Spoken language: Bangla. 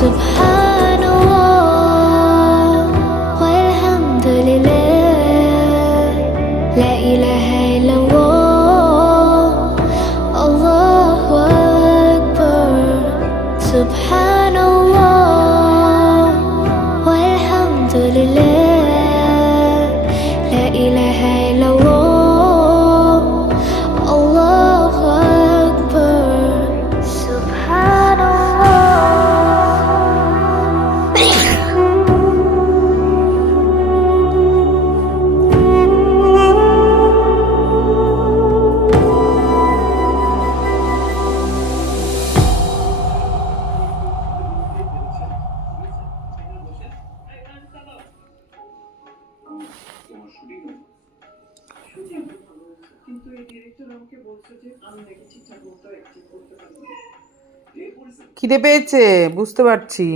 سبحان الله والحمد لله لا إله إلا الله الله أكبر سبحان الله والحمد لله لا إله إلا الله الله أكبر سبحان খিদে পেয়েছে বুঝতে পারছি।